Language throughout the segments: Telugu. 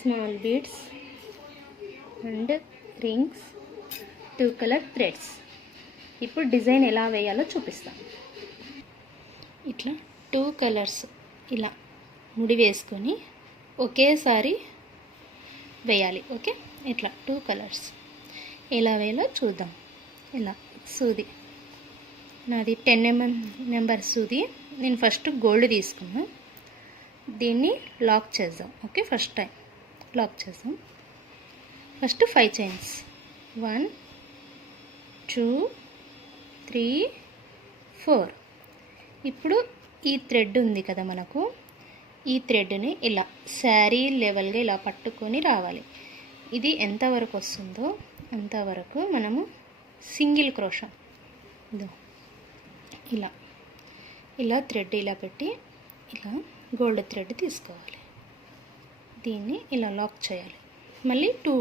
Small beads and rings, 2 colour threads. ఇప్పుడు డిజైన్ ఎలా వేయాలో చూపిస్తాను. ఇట్లా 2 కలర్స్ ఇలా ముడి వేసుకొని ఒకేసారి వేయాలి. ఓకే, ఇట్లా 2 కలర్స్ ఎలా వేయాలో చూద్దాం. ఇలా సూది, నాది 10 mm నెంబర్ సూది. నేను ఫస్ట్ గోల్డ్ తీసుకున్నా, దీన్ని లాక్ చేద్దాం. ఓకే, ఫస్ట్ టైం లాక్ చేద్దాం. First 5 chains, 1 2 3 4. ఇప్పుడు ఈ థ్రెడ్ ఉంది కదా మనకు, ఈ థ్రెడ్ని ఇలా శారీ లెవెల్గా ఇలా పట్టుకొని రావాలి. ఇది ఎంతవరకు వస్తుందో అంతవరకు మనము సింగిల్ క్రోషా ఇలా ఇలా థ్రెడ్ ఇలా పెట్టి ఇలా గోల్డ్ థ్రెడ్ తీసుకోవాలి. దీన్ని ఇలా లాక్ చేయాలి. మళ్ళీ 2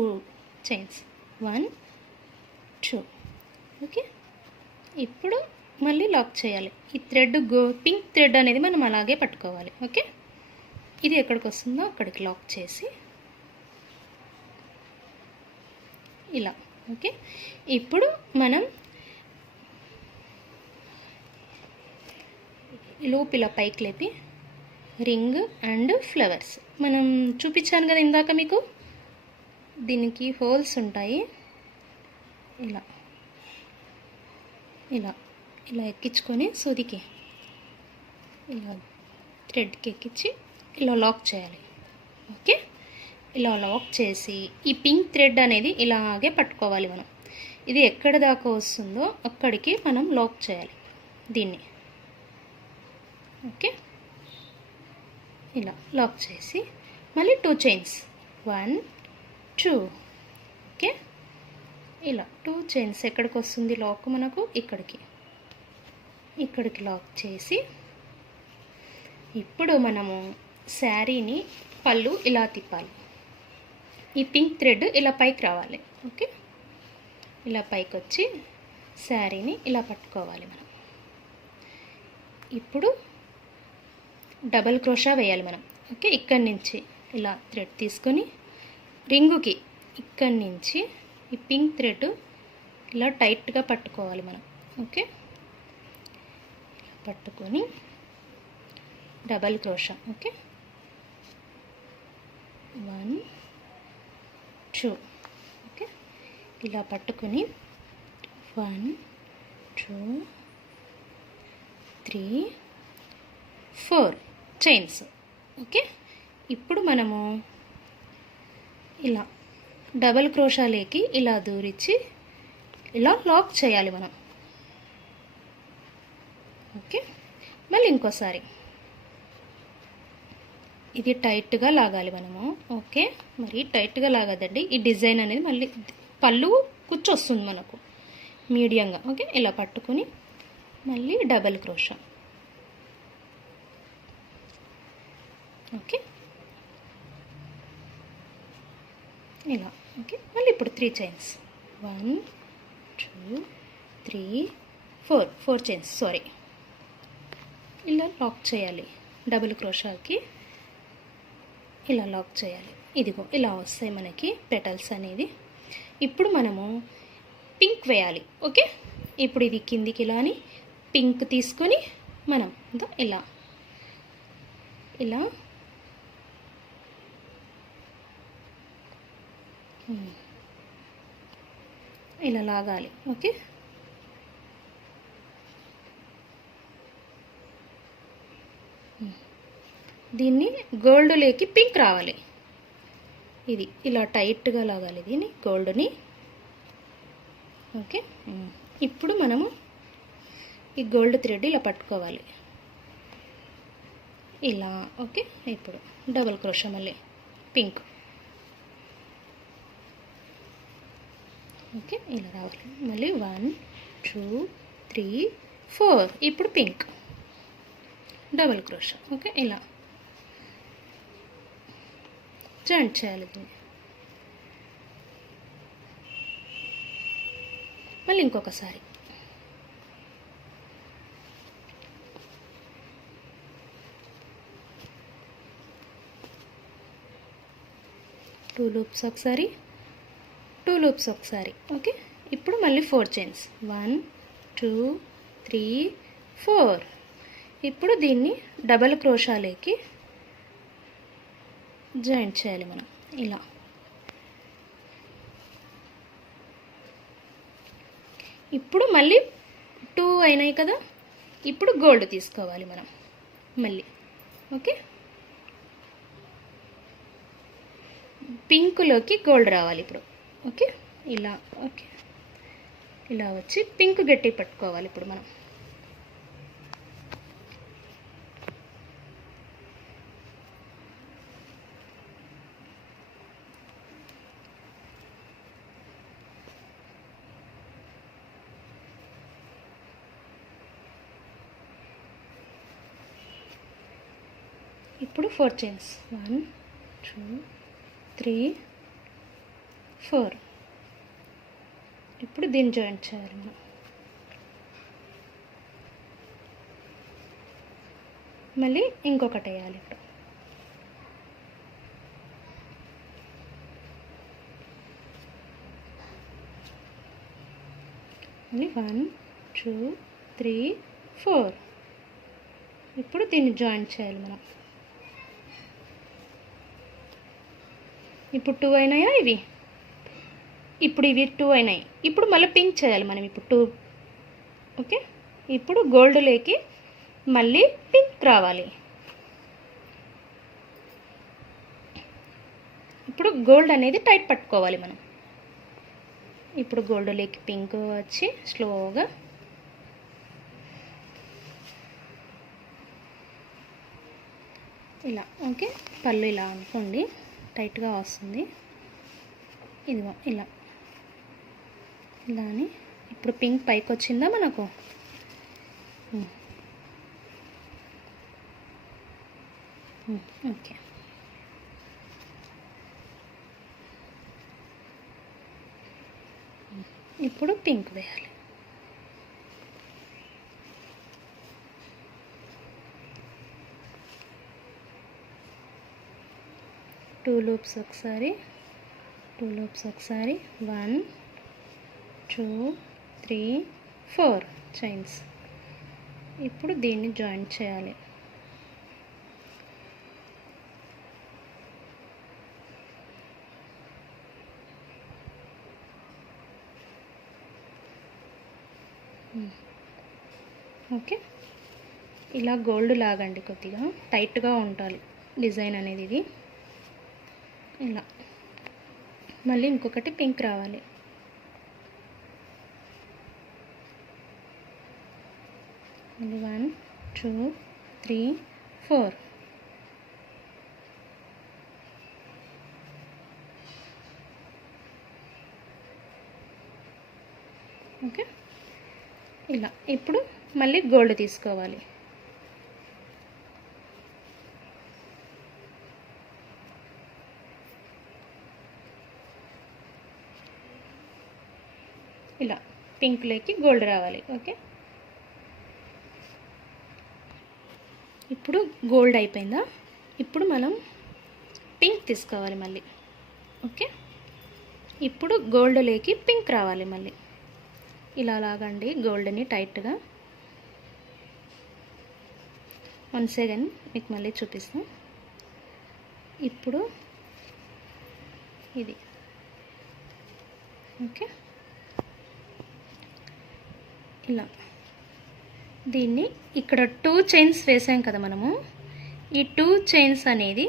చైన్స్, 1 2. ఓకే, ఇప్పుడు మళ్ళీ లాక్ చేయాలి. ఈ థ్రెడ్ పింక్ థ్రెడ్ అనేది మనం అలాగే పట్టుకోవాలి. ఓకే, ఇది ఎక్కడికి వస్తుందో అక్కడికి లాక్ చేసి ఇలా. ఓకే, ఇప్పుడు మనం లోపు ఇలా పైకి లేపి రింగ్ అండ్ ఫ్లవర్స్ మనం చూపించాను కదా ఇందాక మీకు, దీనికి హోల్స్ ఉంటాయి. ఇలా ఇలా ఇలా ఎక్కించుకొని సూదికి ఇలా థ్రెడ్కి ఎక్కించి ఇలా లాక్ చేయాలి. ఓకే, ఇలా లాక్ చేసి ఈ పింక్ థ్రెడ్ అనేది ఇలాగే పట్టుకోవాలి మనం. ఇది ఎక్కడ దాకా వస్తుందో అక్కడికి మనం లాక్ చేయాలి దీన్ని. ఓకే, ఇలా లాక్ చేసి మళ్ళీ 2 చైన్స్, 1 2. ఓకే, ఇలా 2 చైన్స్ ఎక్కడికి వస్తుంది లాక్ మనకు, ఇక్కడికి లాక్ చేసి ఇప్పుడు మనము శారీని పళ్ళు ఇలా తిప్పాలి. ఈ పింక్ థ్రెడ్ ఇలా పైకి రావాలి. ఓకే, ఇలా పైకి వచ్చి శారీని ఇలా పట్టుకోవాలి మనం. ఇప్పుడు డబల్ క్రోషా వేయాలి మనం. ఓకే, ఇక్కడి నుంచి ఇలా థ్రెడ్ తీసుకొని రింగుకి ఇక్కడి నుంచి ఈ పింక్ థ్రెడ్ ఇలా టైట్గా పట్టుకోవాలి మనం. ఓకే, పట్టుకొని డబల్ క్రోషా. ఓకే, 1 2. ఓకే, ఇలా పట్టుకొని 1 2 3 4 చైన్స్. ఓకే, ఇప్పుడు మనము ఇలా డబల్ క్రోషాలేకి ఇలా దూరించి ఇలా లాక్ చేయాలి మనం. ఓకే, మళ్ళీ ఇంకోసారి ఇది టైట్గా లాగాలి మనము. ఓకే, మరి టైట్గా లాగదండి, ఈ డిజైన్ అనేది మళ్ళీ పళ్ళు కూర్చొస్తుంది మనకు మీడియంగా. ఓకే, ఇలా పట్టుకొని మళ్ళీ డబల్ క్రోషా. ఓకే, ఇలా. ఓకే, మళ్ళీ ఇప్పుడు 3 చైన్స్, 1 2 3 4 చైన్స్, సారీ. ఇలా లాక్ చేయాలి డబుల్ క్రోషాకి, ఇలా లాక్ చేయాలి. ఇదిగో ఇలా వస్తాయి మనకి పెటల్స్ అనేది. ఇప్పుడు మనము పింక్ వేయాలి. ఓకే, ఇప్పుడు ఇది కిందికి ఇలా అని పింక్ తీసుకొని మనం ఇలా ఇలా ఇలా లాగాలి. ఓకే, దీన్ని గోల్డ్ లేకి పింక్ రావాలి. ఇది ఇలా టైట్గా లాగాలి దీన్ని, గోల్డ్ని. ఓకే, ఇప్పుడు మనము ఈ గోల్డ్ థ్రెడ్ ఇలా పట్టుకోవాలి ఇలా. ఓకే, ఇప్పుడు డబుల్ క్రోషా మళ్ళీ పింక్. ఓకే, ఇలా రావాలి. మళ్ళీ 1 2 3 4. ఇప్పుడు పింక్ డబుల్ క్రోషా. ఓకే, ఇలా జాయింట్ చేయాలి దీన్ని. మళ్ళీ ఇంకొకసారి 2 లూప్స్ ఒకసారి, 2 లూప్స్ ఒకసారి. ఓకే, ఇప్పుడు మళ్ళీ 4 చైన్స్. 1 2 3 4. ఇప్పుడు దీన్ని డబల్ క్రోషాలోకి జాయింట్ చేయాలి మనం ఇలా. ఇప్పుడు మళ్ళీ 2 అయినాయి కదా, ఇప్పుడు గోల్డ్ తీసుకోవాలి మనం మళ్ళీ. ఓకే, పింక్లోకి గోల్డ్ రావాలి ఇప్పుడు. ఓకే, ఇలా. ఓకే, ఇలా వచ్చి పింక్ గట్టి పట్టుకోవాలి ఇప్పుడు మనం. ఇప్పుడు 4 చైన్స్. 1 2 3 4. ఇప్పుడు దీన్ని జాయింట్ చేయాలి మనం. మళ్ళీ ఇంకొకటి వేయాలి ఇప్పుడు. మళ్ళీ 1 2 3 4. ఇప్పుడు దీన్ని జాయింట్ చేయాలి మనం. ఇప్పుడు 2 అయినాయా ఇవి? ఇప్పుడు ఇవి 2 అయినాయి. ఇప్పుడు మళ్ళీ పింక్ చేయాలి మనం ఇప్పుడు 2. ఓకే, ఇప్పుడు గోల్డ్లోకి మళ్ళీ పింక్ రావాలి. ఇప్పుడు గోల్డ్ అనేది టైట్ పట్టుకోవాలి మనం. ఇప్పుడు గోల్డ్లోకి పింక్ వచ్చి స్లోగా ఇలా. ఓకే, పళ్ళు ఇలా అనుకోండి, టైట్గా వస్తుంది. ఇదిగో ఇలా ఇలా అని. ఇప్పుడు పింక్ పైకి వచ్చిందా మనకు? ఓకే, ఇప్పుడు పింక్ వేయాలి. టూ లూప్స్ ఒకసారి, 2 లూప్స్ ఒకసారి. 1 2 3 4 చైన్స్. ఇప్పుడు దీన్ని జాయింట్ చేయాలి. ఓకే, ఇలా గోల్డ్ లాగండి, కొద్దిగా టైట్గా ఉండాలి డిజైన్ అనేది ఇది. ఇలా మళ్ళీ ఇంకొకటి పింక్ రావాలి. మళ్ళీ 1 2 3 4. ఓకే, ఇలా. ఇప్పుడు మళ్ళీ గోల్డ్ తీసుకోవాలి. ఇలా పింక్లోకి గోల్డ్ రావాలి. ఓకే, ఇప్పుడు గోల్డ్ అయిపోయిందా? ఇప్పుడు మనం పింక్ తీసుకోవాలి మళ్ళీ. ఓకే, ఇప్పుడు గోల్డ్లోకి పింక్ రావాలి మళ్ళీ. ఇలా లాగండి గోల్డ్ని టైట్గా. వన్స్ అగైన్ మీకు మళ్ళీ చూపిస్తాం. ఇప్పుడు ఇది. ఓకే, ఇలా దీన్ని ఇక్కడ 2 చైన్స్ వేసాం కదా మనము. ఈ 2 చైన్స్ అనేది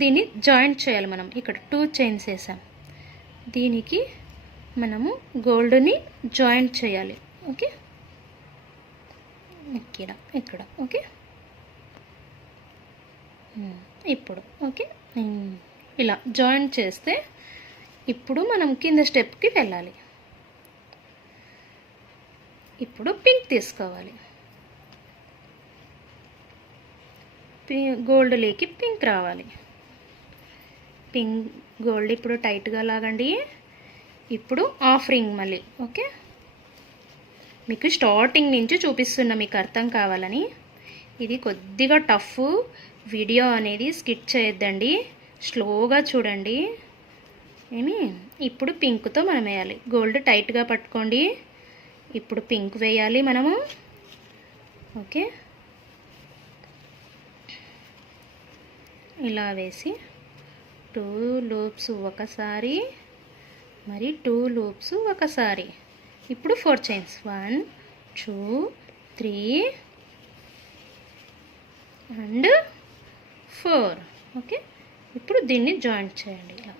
దీన్ని జాయింట్ చేయాలి మనం. ఇక్కడ 2 చైన్స్ వేసాం, దీనికి మనము గోల్డ్ని జాయింట్ చేయాలి. ఓకే, ఇక్కడ. ఓకే, ఇప్పుడు ఓకే, ఇలా జాయింట్ చేస్తే ఇప్పుడు మనం కింద స్టెప్కి వెళ్ళాలి. ఇప్పుడు పింక్ తీసుకోవాలి. గోల్డ్లోకి పింక్ రావాలి. పింక్ గోల్డ్ ఇప్పుడు టైట్గా లాగండి. ఇప్పుడు హాఫ్ రింగ్ మళ్ళీ. ఓకే, మీకు స్టార్టింగ్ నుంచి చూపిస్తున్నా మీకు అర్థం కావాలని. ఇది కొద్దిగా టఫ్ వీడియో అనేది స్కిప్ చేయొద్దండి. స్లోగా చూడండి. ఏమి ఇప్పుడు పింక్తో మనం వేయాలి. గోల్డ్ టైట్గా పట్టుకోండి. ఇప్పుడు పింక్ వేయాలి మనము. ఓకే, ఇలా వేసి 2 లూప్స్ ఒకసారి, మరి 2 లూప్స్ ఒకసారి. ఇప్పుడు 4 చైన్స్ 1 2 3 అండ్ 4. ఓకే, ఇప్పుడు దీన్ని జాయింట్ చేయండి ఇలా.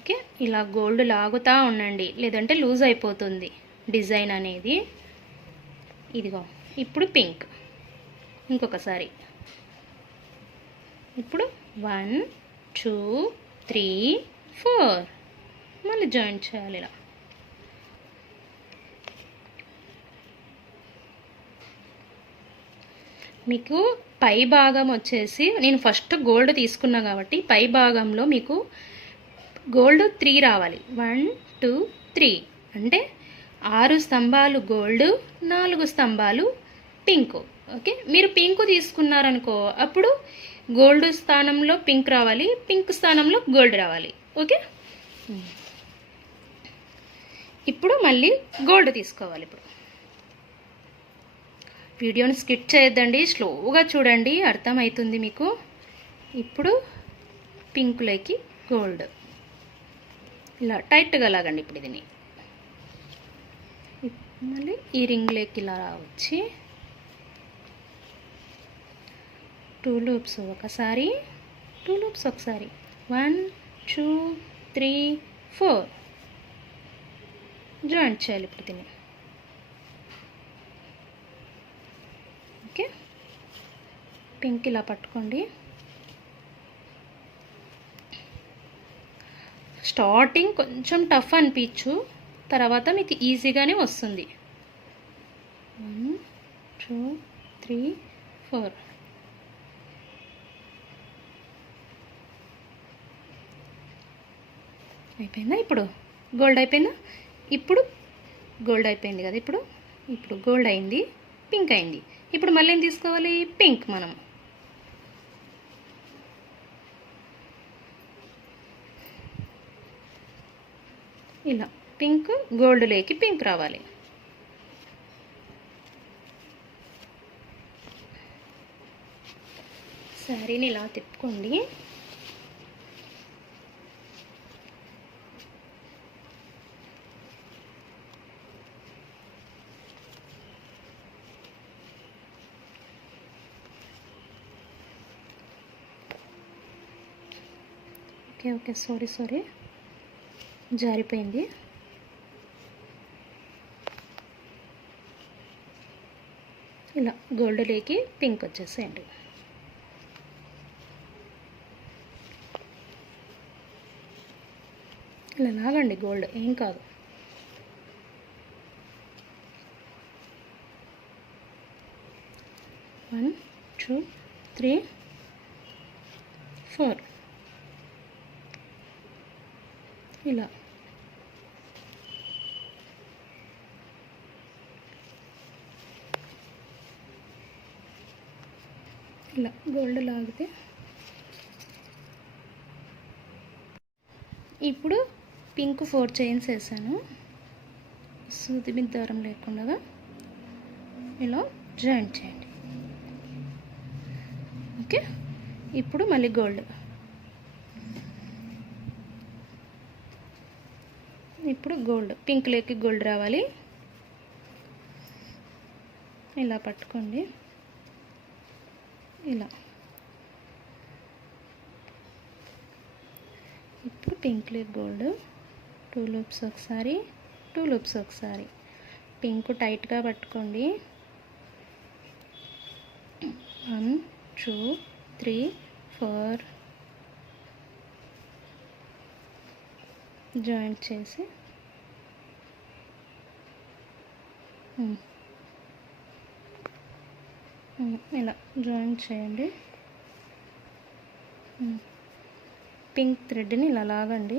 ఓకే, ఇలా గోల్డ్ లాగుతూ ఉండండి, లేదంటే లూజ్ అయిపోతుంది డిజైన్ అనేది. ఇదిగో ఇప్పుడు పింక్ ఇంకొకసారి. ఇప్పుడు 1 2 3 4 మళ్ళీ జాయింట్ చేయాలి ఇలా. మీకు పై భాగం వచ్చేసి నేను ఫస్ట్ గోల్డ్ తీసుకున్నా కాబట్టి పై భాగంలో మీకు గోల్డ్ 3 రావాలి. 1 2 3 అంటే 6 స్తంభాలు గోల్డ్, 4 స్తంభాలు పింక్. ఓకే, మీరు పింక్ తీసుకున్నారనుకో అప్పుడు గోల్డ్ స్థానంలో పింక్ రావాలి, పింక్ స్థానంలో గోల్డ్ రావాలి. ఓకే, ఇప్పుడు మళ్ళీ గోల్డ్ తీసుకోవాలి. ఇప్పుడు వీడియోని స్కిప్ చేయొద్దండి, స్లోగా చూడండి, అర్థమవుతుంది మీకు. ఇప్పుడు పింక్లోకి గోల్డ్ ఇలా టైట్గా లాగండి. ఇప్పుడు దీన్ని మళ్ళీ ఈ రింగ్లోకి ఇలా వచ్చి 2 లూప్స్ ఒకసారి, 2 లూప్స్ ఒకసారి. 1 2 3 4 జాయింట్ చేయాలి ఇప్పుడు దీన్ని. ఓకే, పింక్ ఇలా పట్టుకోండి. స్టార్టింగ్ కొంచెం టఫ్ అనిపించు, తర్వాత మీకు ఈజీగానే వస్తుంది. 1 2 3 4 అయిపోయిందా? ఇప్పుడు గోల్డ్ అయిపోయిందా? ఇప్పుడు గోల్డ్ అయిపోయింది కదా. ఇప్పుడు గోల్డ్ అయింది, పింక్ అయింది. ఇప్పుడు మళ్ళీ ఏం తీసుకోవాలి? పింక్. మనం ఇలా పింక్ గోల్డ్లోకి పింక్ రావాలి. శారీని ఇలా తిప్పుకోండి. ఓకే సారీ జారిపోయింది. ఇలా గోల్డ్లోకి పింక్ వచ్చేసేయండి. ఇలా లాగండి, గోల్డ్ ఏం కాదు. వన్ 2 3 4 ఇలా. ఇలా గోల్డ్ లాగితే ఇప్పుడు పింక్ 4 చైన్స్ వేసాను. సూది మీద దారం లేకుండా ఇలా జాయింట్ చేయండి. ఓకే, ఇప్పుడు మళ్ళీ గోల్డ్. ఇప్పుడు గోల్డ్ పింక్లోకి గోల్డ్ రావాలి. ఇలా పట్టుకోండి. ఇలా ఇప్పుడు పింక్లోకి గోల్డ్. 2 లూప్స్ ఒకసారి, 2 లూప్స్ ఒకసారి. పింక్ టైట్గా పట్టుకోండి. 1 2 3 4 జాయింట్ చేసి ఇలా జాయింట్ చేయండి. పింక్ థ్రెడ్ని ఇలా లాగండి.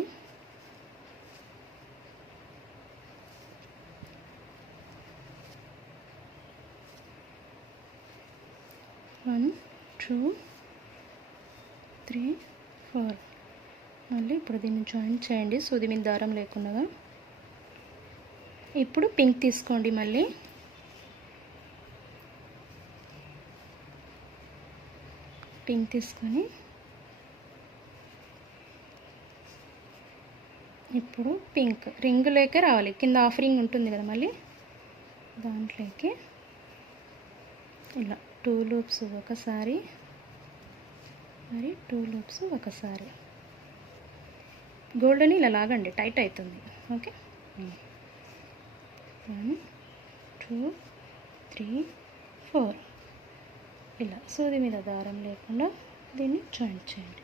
2 3 4. మళ్ళీ ఇప్పుడు దీన్ని జాయింట్ చేయండి సూది మీద దారం లేకుండా. ఇప్పుడు పింక్ తీసుకోండి, మళ్ళీ పింక్ తీసుకొని ఇప్పుడు పింక్ రింగులోకి రావాలి. కింద హాఫ్ రింగ్ ఉంటుంది కదా, మళ్ళీ దాంట్లోకి ఇలా 2 లూప్స్ ఒకసారి, మరి 2 లూప్స్ ఒకసారి. గోల్డెన్ ఇలా లాగండి, టైట్ అవుతుంది. ఓకే, 1 2 3 4. ఇలా సూది మీద దారం లేకుండా దీన్ని జాయింట్ చేయండి.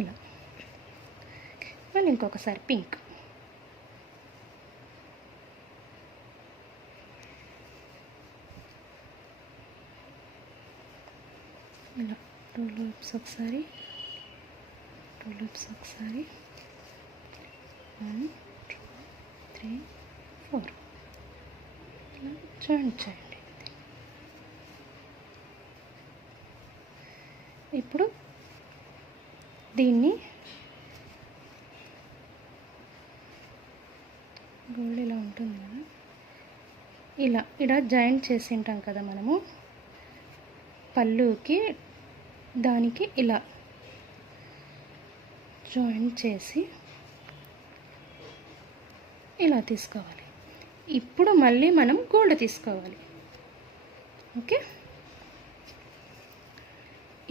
ఇలా మళ్ళీ ఇంకొకసారి పింక్. ఇలా 2 లూప్స్ ఒకసారి, 2 లూప్స్ ఒకసారి, 1 2 3 4. ఇలా జాయింట్ చేయండి. ఇప్పుడు దీన్ని గోల్డ్ ఇలా ఉంటుంది కదా, ఇలా జాయింట్ చేసి ఉంటాం కదా మనము పళ్ళుకి, దానికి ఇలా జాయింట్ చేసి ఇలా తీసుకోవాలి. ఇప్పుడు మళ్ళీ మనం గోల్డ్ తీసుకోవాలి. ఓకే,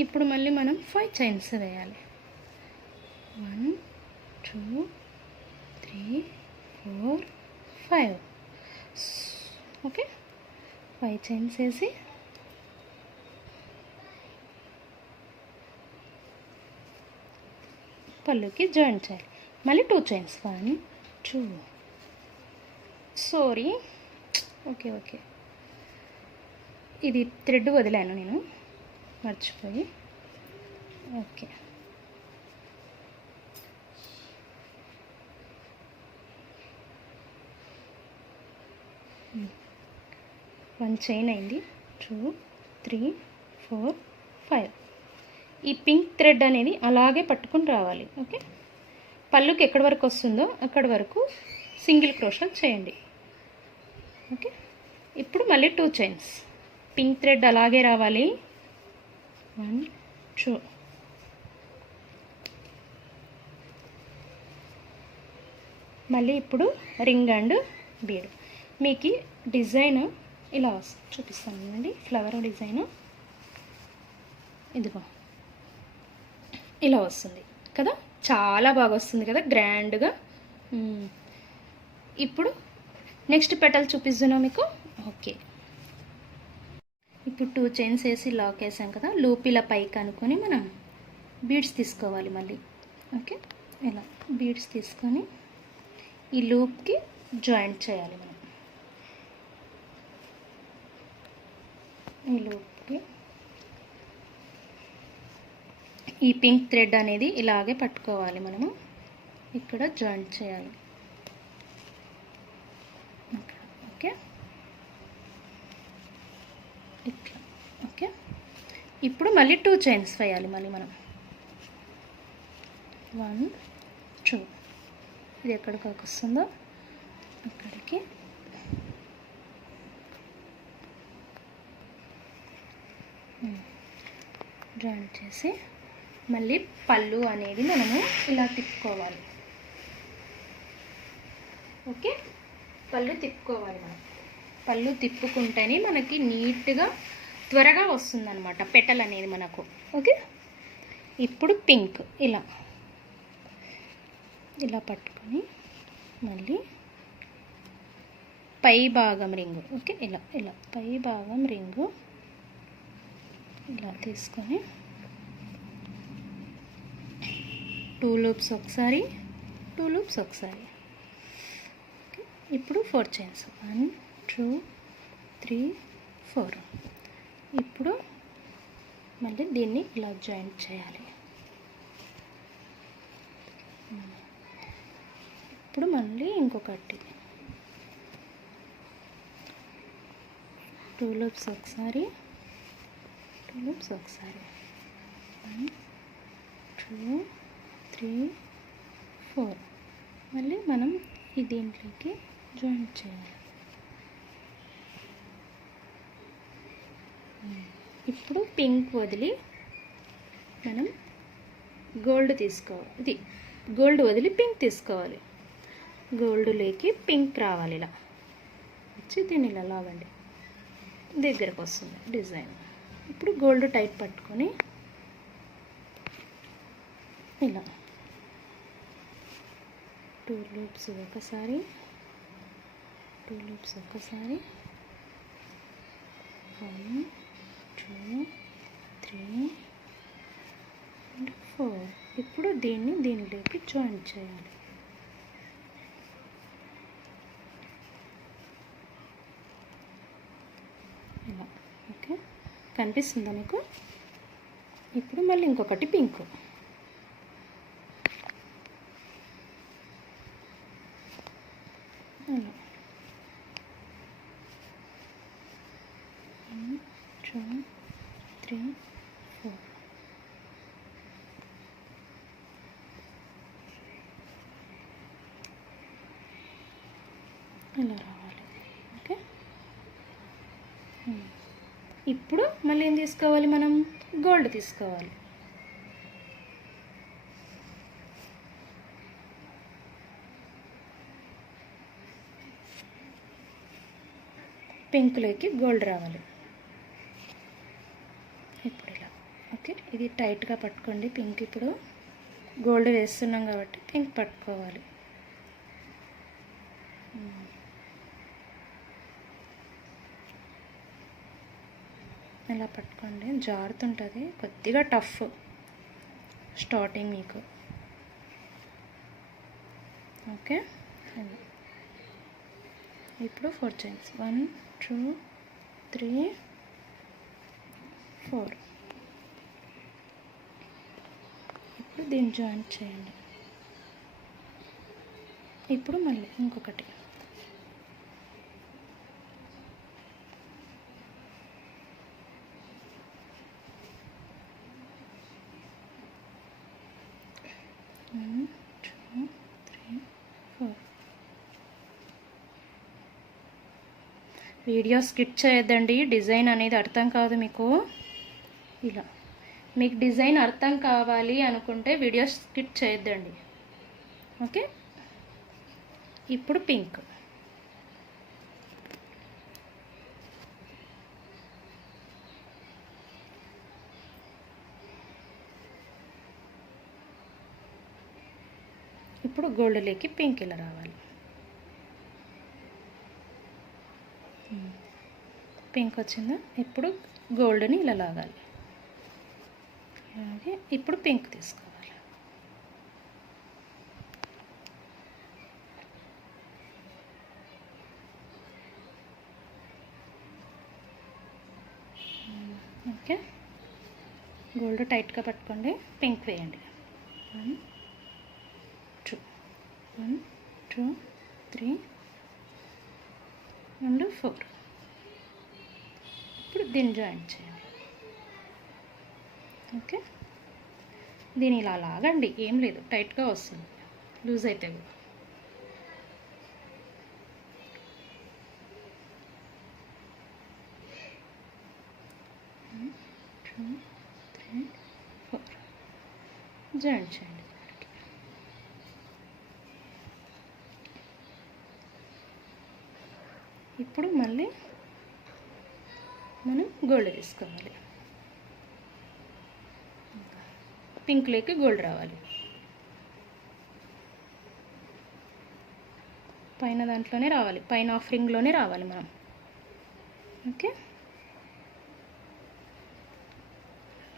ఇప్పుడు మళ్ళీ మనం 5 చైన్స్ వేయాలి. 1 2 3 4 5. ఓకే, 5 చైన్స్ వేసి పళ్ళుకి జాయింట్ చేయాలి. మళ్ళీ 2 చైన్స్, 1 2. సారీ, ఓకే, ఇది థ్రెడ్ వదిలాను నేను, మర్చిపోయి. ఓకే, వన్ చైన్ అయింది. 2 3 4 5. ఈ పింక్ థ్రెడ్ అనేది అలాగే పట్టుకుని రావాలి. ఓకే, పళ్ళుకి ఎక్కడి వరకు వస్తుందో అక్కడి వరకు సింగిల్ క్రోషా చేయండి. ఓకే, ఇప్పుడు మళ్ళీ 2 చైన్స్, పింక్ థ్రెడ్ అలాగే రావాలి. 1 2. మళ్ళీ ఇప్పుడు రింగ్ అండ్ బీడ్. మీకు డిజైన్ ఇలా చూపిస్తాను అండి, ఫ్లవర్ డిజైన్ ఇదిగో ఇలా వస్తుంది కదా, చాలా బాగా వస్తుంది కదా, గ్రాండ్గా. ఇప్పుడు నెక్స్ట్ పెటల్ చూపిస్తున్నా మీకు. ఓకే, ఇప్పుడు 2 చైన్స్ వేసి లాక్ వేసాం కదా, లూప్ ఇలా పైకి అనుకొని మనం బీడ్స్ తీసుకోవాలి మళ్ళీ. ఓకే, ఇలా బీడ్స్ తీసుకొని ఈ లూప్కి జాయింట్ చేయాలి మనం. ఈ లూప్కి ఈ పింక్ థ్రెడ్ అనేది ఇలాగే పట్టుకోవాలి మనము, ఇక్కడ జాయింట్ చేయాలి. ఓకే, ఇట్లా. ఓకే, ఇప్పుడు మళ్ళీ 2 చైన్స్ వేయాలి మళ్ళీ మనం. 1 2. ఇది ఎక్కడికి వస్తుందో అక్కడికి జాయింట్ చేసి మళ్ళీ పళ్ళు అనేది మనము ఇలా తిప్పుకోవాలి. ఓకే, పళ్ళు తిప్పుకోవాలి మనం. పళ్ళు తిప్పుకుంటేనే మనకి నీట్గా త్వరగా వస్తుందన్నమాట పెటల్ అనేది మనకు. ఓకే, ఇప్పుడు పింక్ ఇలా పట్టుకొని మళ్ళీ పై భాగం రింగు. ఓకే, ఇలా పై భాగం రింగు ఇలా తీసుకొని 2 లూప్స్ ఒకసారి, 2 లూప్స్ ఒకసారి. ఇప్పుడు 4 చైన్స్, 1 2 3 4. ఇప్పుడు మళ్ళీ దీన్ని ఇలా జాయింట్ చేయాలి. ఇప్పుడు మళ్ళీ ఇంకొకటి 2 లూప్స్ ఒకసారి, 2 లూప్స్ ఒకసారి, 1 2 3 4. మళ్ళీ మనం ఈ దీంట్లోకి జాయింట్ చేయాలి. ఇప్పుడు పింక్ వదిలి మనం గోల్డ్ తీసుకోవాలి. ఇది గోల్డ్ వదిలి పింక్ తీసుకోవాలి. గోల్డ్లోకి పింక్ రావాలి. ఇలా వచ్చి దీన్ని ఇలా లాగండి, దగ్గరకు వస్తుంది డిజైన్. ఇప్పుడు గోల్డ్ టైట్ పట్టుకొని ఇలా 2 లూప్స్ ఒకసారి, 2 లూప్స్ ఒకసారి, 1 2 3 and 4. ఇప్పుడు దీనిలోకి జాయింట్ చేయాలి. ఇలా ఓకే, కనిపిస్తుందా మీకు? ఇప్పుడు మళ్ళీ ఇంకొకటి పింక్. అలా 1 2 3 4. ఇలా రావాలి. ఓకే, ఇప్పుడు మళ్ళీ ఏం తీసుకోవాలి? మనం గోల్డ్ తీసుకోవాలి. పింక్లోకి గోల్డ్ రావాలి. ఇప్పుడు ఇలా ఓకే, ఇది టైట్గా పట్టుకోండి. పింక్ ఇప్పుడు గోల్డ్ వేస్తున్నాం కాబట్టి పింక్ పట్టుకోవాలి. ఇలా పట్టుకోండి, జారుతుంటుంది, కొద్దిగా టఫ్ స్టార్టింగ్ మీకు. ఓకే, ఇప్పుడు 4 చైన్స్, 1 2 3 4. ఇప్పుడు దీన్ని జాయింట్ చేయండి. ఇప్పుడు మళ్ళీ ఇంకొకటి, వీడియో స్కిప్ చేయొద్దండి. డిజైన్ అనేది అర్థం కాదు మీకు. ఇలా మీకు డిజైన్ అర్థం కావాలి అనుకుంటే వీడియో స్కిప్ చేయొద్దండి. ఓకే, ఇప్పుడు పింక్. ఇప్పుడు గోల్డ్లోకి పింక్ ఇలా రావాలి. పింక్ వచ్చిందా? ఇప్పుడు గోల్డ్ని ఇలా లాగాలి. అలాగే ఇప్పుడు పింక్ తీసుకోవాలి. ఓకే, గోల్డ్ టైట్గా పట్టుకోండి, పింక్ వేయండి. 1 2 1 2 3 and 4. ఇప్పుడు దీన్ని జాయింట్ చేయండి. ఓకే, దీన్ని ఇలా లాగండి, ఏం లేదు, టైట్గా వస్తుంది, లూజ్ అయితే కూడా. జాయింట్ చేయండి. ఇప్పుడు మళ్ళీ మనం గోల్డ్ తీసుకోవాలి. పింక్లోకి గోల్డ్ రావాలి. పైన దాంట్లోనే రావాలి, పైన ఆఫరింగ్లోనే రావాలి మనం. ఓకే,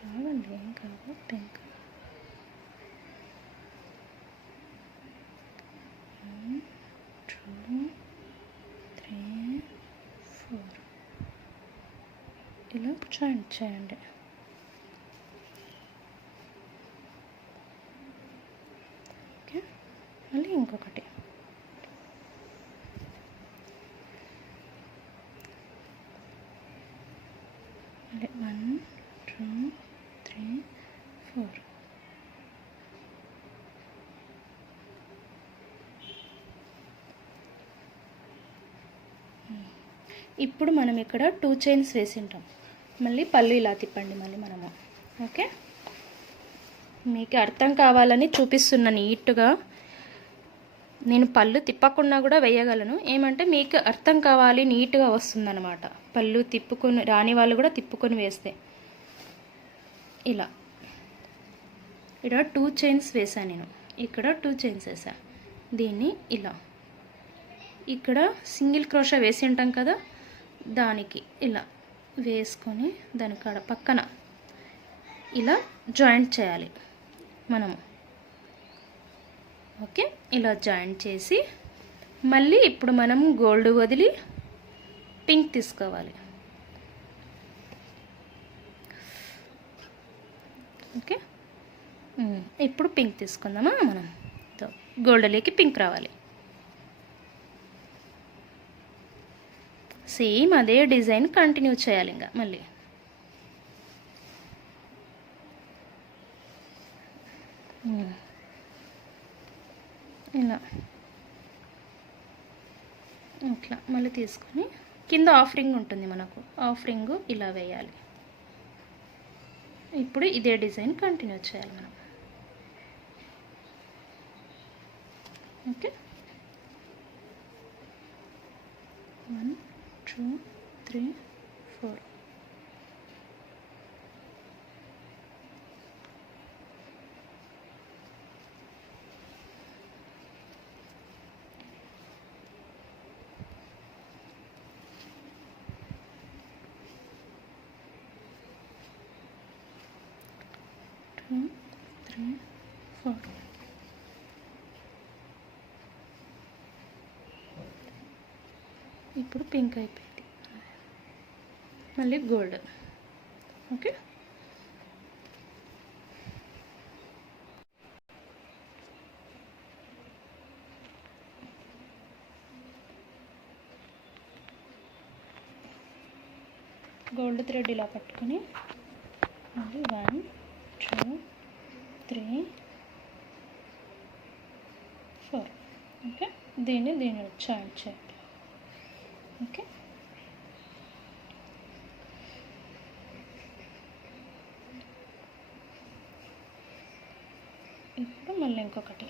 రావండి, ఏం కాదు. పింక్ 1 2 3 4 ఇలా జాయింట్ చేయండి. ఓకే, మళ్ళీ ఇంకొకటి. 1 2 3 4. ఇప్పుడు మనం ఇక్కడ 2 చైన్స్ వేసి ఉంటాం. మళ్ళీ పళ్ళు ఇలా తిప్పండి మళ్ళీ మనము. ఓకే, మీకు అర్థం కావాలని చూపిస్తున్న నీట్గా. నేను పళ్ళు తిప్పకుండా కూడా వేయగలను, ఏమంటే మీకు అర్థం కావాలి, నీట్గా వస్తుందన్నమాట. పళ్ళు తిప్పుకొని రాని వాళ్ళు కూడా తిప్పుకొని వేస్తే ఇలా. ఇక్కడ 2 చైన్స్ వేసాను నేను, ఇక్కడ 2 చైన్స్ వేసా. దీన్ని ఇలా ఇక్కడ సింగిల్ క్రోషా వేసి ఉంటాం కదా, దానికి ఇలా వేసుకొని దాని కాడ పక్కన ఇలా జాయింట్ చేయాలి మనము. ఓకే, ఇలా జాయింట్ చేసి మళ్ళీ ఇప్పుడు మనం గోల్డ్ వదిలి పింక్ తీసుకోవాలి. ఓకే, ఇప్పుడు పింక్ తీసుకుందామా మనం. గోల్డ్లోకి పింక్ రావాలి. సేమ్ అదే డిజైన్ కంటిన్యూ చేయాలి ఇంకా మళ్ళీ. ఇలా ఇట్లా మళ్ళీ తీసుకొని కింద హాఫ్ రింగ్ ఉంటుంది మనకు, హాఫ్ రింగ్ ఇలా వేయాలి. ఇప్పుడు ఇదే డిజైన్ కంటిన్యూ చేయాలి మనం. ఓకే, 1 2 3 4. ఇప్పుడు పింక్ అయిపోయింది, మళ్ళీ గోల్డ్. ఓకే, గోల్డ్ థ్రెడ్ ఇలా పట్టుకొని మళ్ళీ 1 2 3 4. ఓకే, దీన్ని జాయింట్ చేయాలి. ఓకే, ఇప్పుడు మళ్ళీ ఇంకొకటి.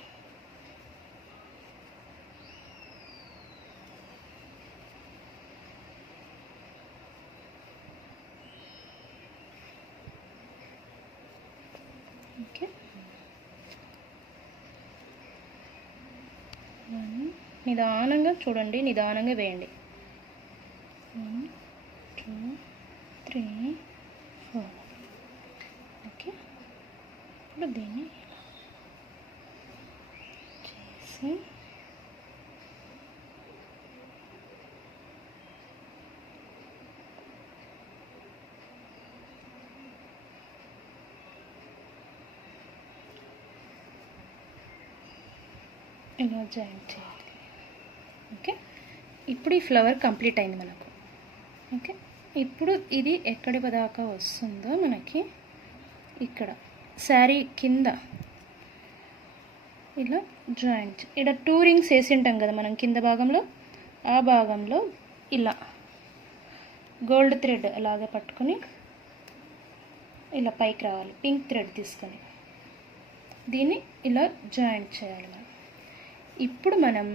ఓకే, నిదానంగా చూడండి, నిదానంగా వేయండి. 1 2 3 4. ఓకే, ఇప్పుడు దీన్ని చేసి ఇలా జాయింట్ చేయాలి. ఓకే, ఇప్పుడు ఈ ఫ్లవర్ కంప్లీట్ అయింది మనకు. ఓకే, ఇప్పుడు ఇది ఎక్కడి దాకా వస్తుందో మనకి ఇక్కడ శారీ కింద ఇలా జాయింట్, ఇక్కడ 2 రింగ్స్ వేసి ఉంటాం కదా మనం కింద భాగంలో, ఆ భాగంలో ఇలా గోల్డ్ థ్రెడ్ అలాగే పట్టుకొని ఇలా పైకి రావాలి. పింక్ థ్రెడ్ తీసుకొని దీన్ని ఇలా జాయింట్ చేయాలి మనం. ఇప్పుడు మనం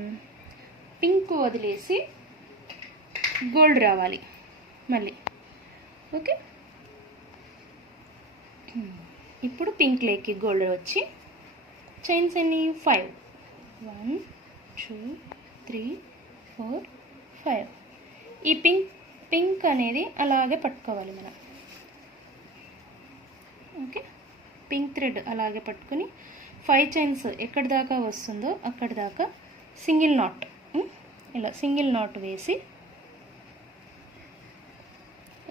పింక్ వదిలేసి గోల్డ్ రావాలి మళ్ళీ. ఓకే, ఇప్పుడు పింక్ లేకి గోల్డ్ వచ్చి చైన్స్ ఎన్ని 5. 1 2 3 4 5. ఈ పింక్ అనేది అలాగే పట్టుకోవాలి మనం. ఓకే, పింక్ థ్రెడ్ అలాగే పట్టుకొని 5 చైన్స్ ఎక్కడి దాకా వస్తుందో అక్కడి దాకా సింగిల్ నాట్, ఇలా సింగిల్ నాట్ వేసి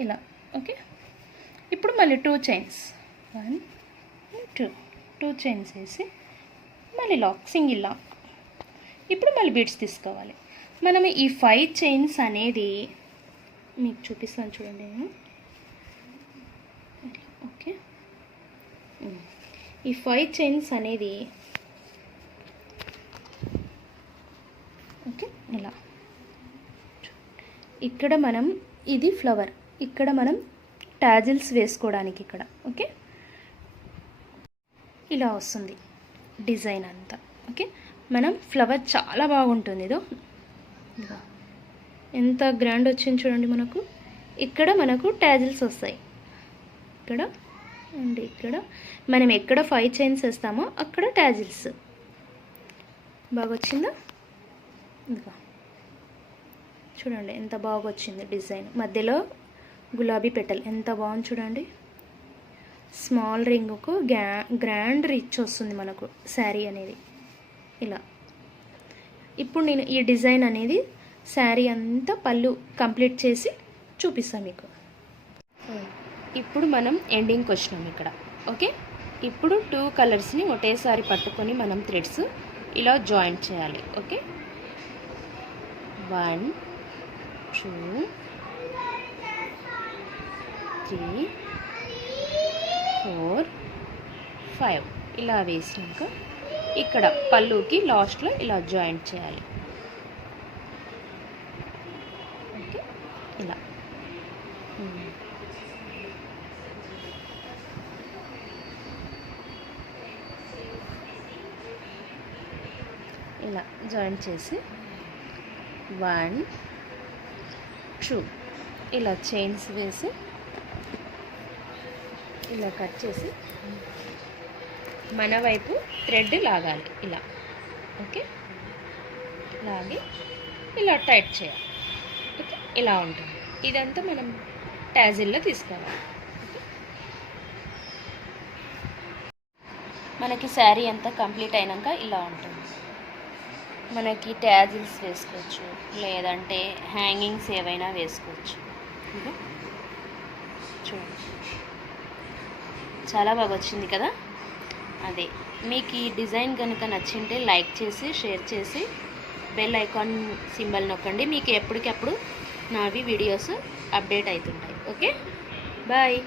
ఇలా. ఓకే, ఇప్పుడు మళ్ళీ 2 చైన్స్ 1 2 చైన్స్ వేసి మళ్ళీ లాక్, సింగిల్ లాక్. ఇప్పుడు మళ్ళీ బీడ్స్ తీసుకోవాలి. మనం ఈ 5 చైన్స్ అనేది మీకు చూపిస్తాను చూడండి. ఓకే. ఈ 5 చైన్స్ అనేది ఓకే ఇలా ఇక్కడ మనం ఇది ఫ్లవర్, ఇక్కడ మనం టాజిల్స్ వేసుకోవడానికి ఇక్కడ ఓకే ఇలా వస్తుంది డిజైన్ అంతా. ఓకే, మనం ఫ్లవర్ చాలా బాగుంటుంది. ఇదో ఎంత గ్రాండ్ వచ్చింది చూడండి. మనకు ఇక్కడ మనకు టాజిల్స్ వస్తాయి, ఇక్కడ అండ్ ఇక్కడ మనం ఎక్కడ 5 చైన్స్ వేస్తామో అక్కడ టాజిల్స్. బాగా వచ్చిందా? ఇంకా చూడండి ఎంత బాగా వచ్చింది డిజైన్. మధ్యలో గులాబీ పెటల్ ఎంత బాగుంది చూడండి. స్మాల్ రింగ్కు గ్రాండ్ రిచ్ వస్తుంది మనకు శారీ అనేది ఇలా. ఇప్పుడు నేను ఈ డిజైన్ అనేది శారీ అంతా పళ్ళు కంప్లీట్ చేసి చూపిస్తాను మీకు. ఇప్పుడు మనం ఎండింగ్కి వచ్చినాం ఇక్కడ. ఓకే, ఇప్పుడు 2 కలర్స్ని ఒకేసారి పట్టుకొని మనం థ్రెడ్స్ ఇలా జాయింట్ చేయాలి. ఓకే, 1 2 3 4 5 ఇలా వేసినాక ఇక్కడ పళ్ళుకి లాస్ట్లో ఇలా జాయింట్ చేయాలి. ఓకే, ఇలా ఇలా జాయింట్ చేసి 1 2 ఇలా చైన్స్ వేసి ఇలా కట్ చేసి మన వైపు థ్రెడ్ లాగాలి ఇలా. ఓకే, లాగి ఇలా టైట్ చేయాలి. ఓకే, ఇలా ఉంటుంది. ఇదంతా మనం టాజిల్లో తీసుకోవాలి. మనకి శారీ అంతా కంప్లీట్ అయినాక ఇలా ఉంటుంది. మనకి ట్యాజిల్స్ వేసుకోవచ్చు, లేదంటే హ్యాంగింగ్స్ ఏవైనా వేసుకోవచ్చు. చూడండి చాలా బాగా వచ్చింది కదా. అదే మీకు ఈ డిజైన్ కనుక నచ్చింటే లైక్ చేసి షేర్ చేసి బెల్ ఐకాన్ సింబల్ నొక్కండి. మీకు ఎప్పటికప్పుడు నావి వీడియోస్ అప్డేట్ అవుతుంటాయి. Okay, bye.